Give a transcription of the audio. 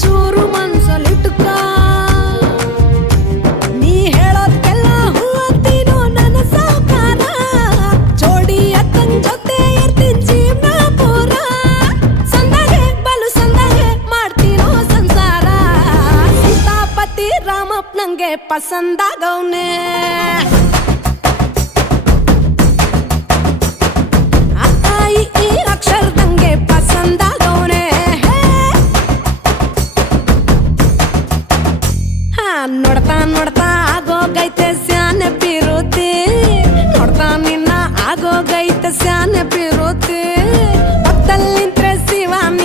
ಚೂರು ಮನ್ಸಲ್ಲಿಟ್ಟುಕ ನೀ ಹೇಳೋದ್ಕೆಲ್ಲ ಹೂ ಅಂತೀನೋ ನನ್ನ ಸಾಕಾರ ಜೋಡಿ ಅಕ್ಕನ್ ಜೊತೆ ಇರ್ತೀನಿ ಜೀವನ ಪೂರ ಸಂದಾಗೆ ಬಲು ಸಂದಾಗೆ ಮಾಡ್ತೀನೋ ಸಂಸಾರ ಸೀತಾಪತಿ ರಾಮಪ್ಪ ನಂಗೆ ಪಸಂದಾಗವ್ನೆ ಅಕ್ಷರದಂಗೆ ಪಸಂದಾಗವ್ನೆ ನೋಡ್ತಾ ನೋಡ್ತಾ ಆಗೋಗೈತೆ ಸ್ಯಾನೆ ಬಿರುತಿ ನೋಡ್ತಾ ನಿನ್ನ ಆಗೋಗೈತೆ ಸ್ಯಾನೆ